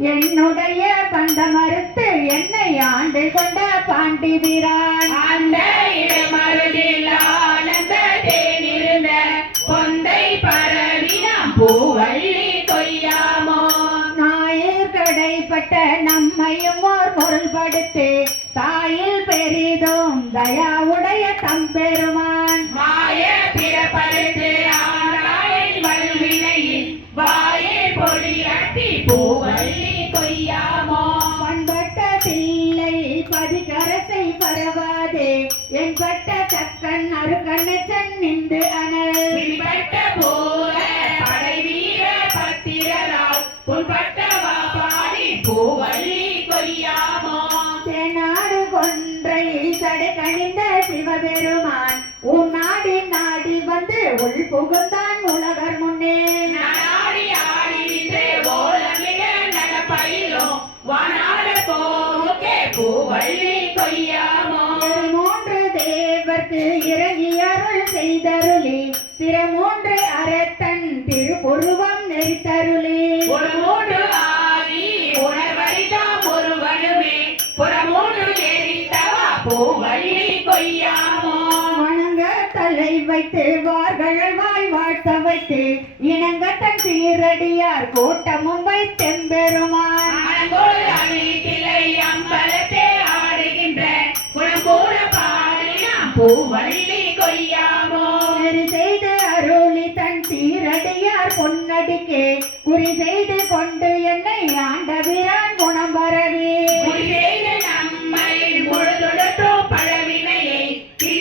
என்னுடைய பந்த மறுத்து என்னை ஆண்டு கொண்ட பாண்டி வீரான். அந்த இடமருதில் ஆனந்த தேனிருந்த பொந்தை பரவினாம் பூவள்ளி கொய்யாமோ. நாயர் கடைப்பட்ட நம்மையும் ஓர் பொருள்படுத்து தாயில் பெரிதும் தயாவுடைய தம்பெருமான். மாய என்பட்ட தக்கன் அருகண்ணச்சன் நின்று அனல். பின்பட்ட போல படை வீர பத்திரரால் புண்பட்டவா பாடி பூவள்ளி கொய்யாமோ தென்னாடு கொன்றை சடை கணிந்த சிவபெருமான் உன் நாடி நாடி வந்து உள் புகுந்தான் உலகர் முன்னே. நாடி ஆடிவிட்டு ஓலமிட நடப்பயிலும் வானாட போக்கே பூவள்ளி கொய்யாமோ தேவர்க்கு இறங்கி அருள் செய்தருளி. பிற மூன்று அறத்தன் திருப்புருவம் நெறித்தருளி. ஒரு மூன்று ஆதி உணர்வரிதாம் ஒருவனுமே. புறமூன்று எரித்தவா பூவள்ளி கொய்யாமோ. வணங்க தலை வைத்து வார்களாய் வாழ்த்த வைத்து இனங்கத்தன் சீரடியார் கூட்டமும் வைத்தெம்பெருமான். பூவள்ளி கொய்யாமோ? நெறி செய்து அருளி தன் சீரடியார் பொன்னடிக்கே. குறி செய்து கொண்டு என்னை ஆண்டவிரான் குணம் பரவி குறி செய்த நம்மை முழுதுடட்டும் பழவினையை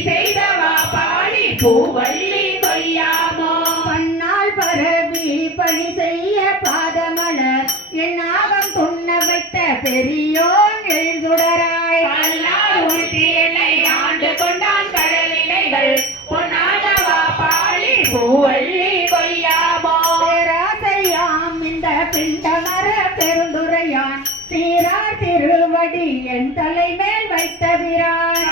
செய்தவா பாடி பூவள்ளி கொய்யாமோ? பன்னால் பரவி பணி செய்ய பாதமலர் என் ஆகம் துண்ண வைத்த பெரியோன் எழுந்துடராய் பூவள்ளி கொய்யாமோ பேராசையாம் இந்த பிண்டமர பெருந்துரையான். சீரார் திருவடி என் தலைமேல் வைத்த விரான்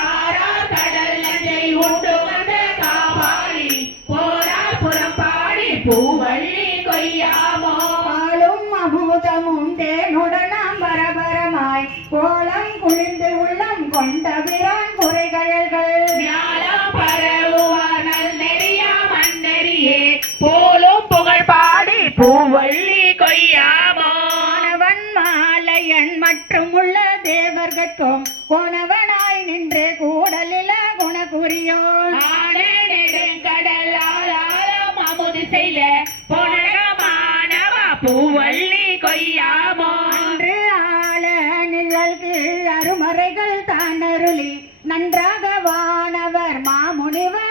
கடல் நஞ்சை உண்டு வந்த காவாளி போரா புறம் பாடி பூவள்ளி கொய்யாமோ பாலும் அமுதமும் தேனுடனாம் பரபரமாய் கோலம் குளிர்ந்து உள்ளம் கொண்ட விரான் குறைகழல்கள் அன்று ஆள நிழல்கு அருமறைகள் தான் அருளி நன்றாக வானவர் மாமுனிவர்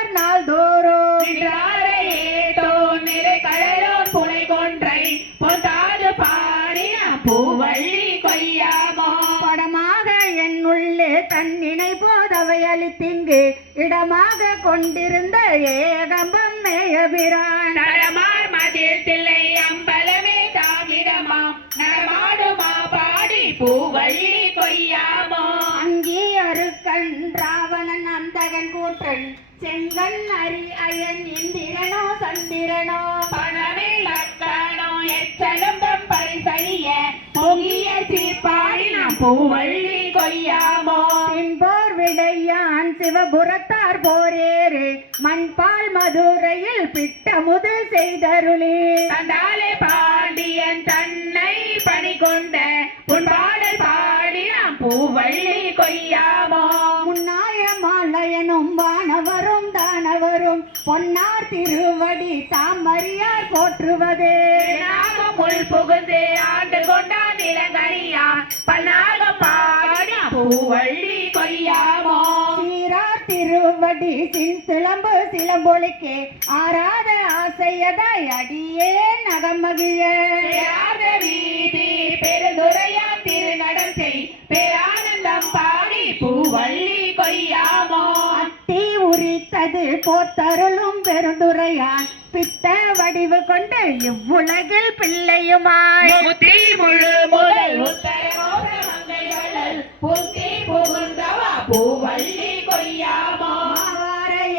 கடலோ புனை கொன்றை பொந்தாது பாடின பூவள்ளி கொய்யாமோ. படமாக என் உள்ளே தன்னினை போதவை அளித்திங்கு இடமாக கொண்டிருந்த ஏகம்பம் மேயபிரான். நரமார் பூவள்ளி கொய்யாமோ? அங்கி அருக்கன் ராவணன் அந்தகன் கூற்றன் செங்கன் அரி அயன் இந்திரனோ சந்திரனோ. பணமில் லக்கணோ எச்சலும் தம்பரி செய்ய பொங்கிய சீர்பாடின பூவள்ளி கொய்யாமோ? பின்போர் விடையான் சிவபுரத்தார் போரேறு மண்பால் மதுரையில் பிட்டமுது செய்தருளி தந்தாலே பாண்டியன் பூவள்ளி கொய்யாமோ? முன்னாய மாலையனும் வானவரும் தானவரும் பொன்னார் திருவடி தாமறியார் போற்றுவதே. உள் புகுந்து ஆண்டு கொண்டான் இளங்கனியா பன்னாக பாடி பூவள்ளி கொய்யாமோ? சீரார் திருவடி சின் சிலம்பு சிலம்பொழிக்கே ஆராத ஆசையதாய் அடியே நகமகிழ. வீதி பெருந்துரையா திருநடம் செய். பேரானந்தம் தனது போத்தருளும் பெருந்துரையான் பித்த வடிவு கொண்டு இவ்வுலகில் பிள்ளையுமாய்.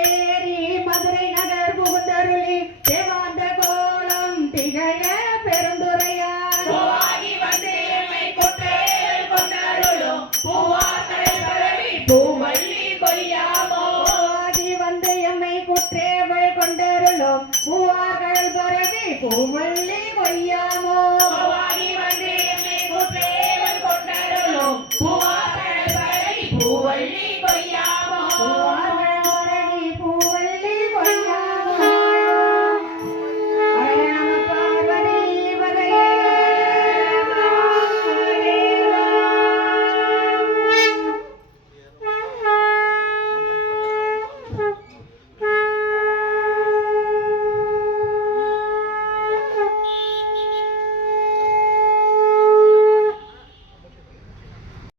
ஏறி மதுரை நகர் புகுந்தருளி தேவாந்த கோலம் திகழ பெருந்துரையா பூவாகி பரவி பூ Overlay, why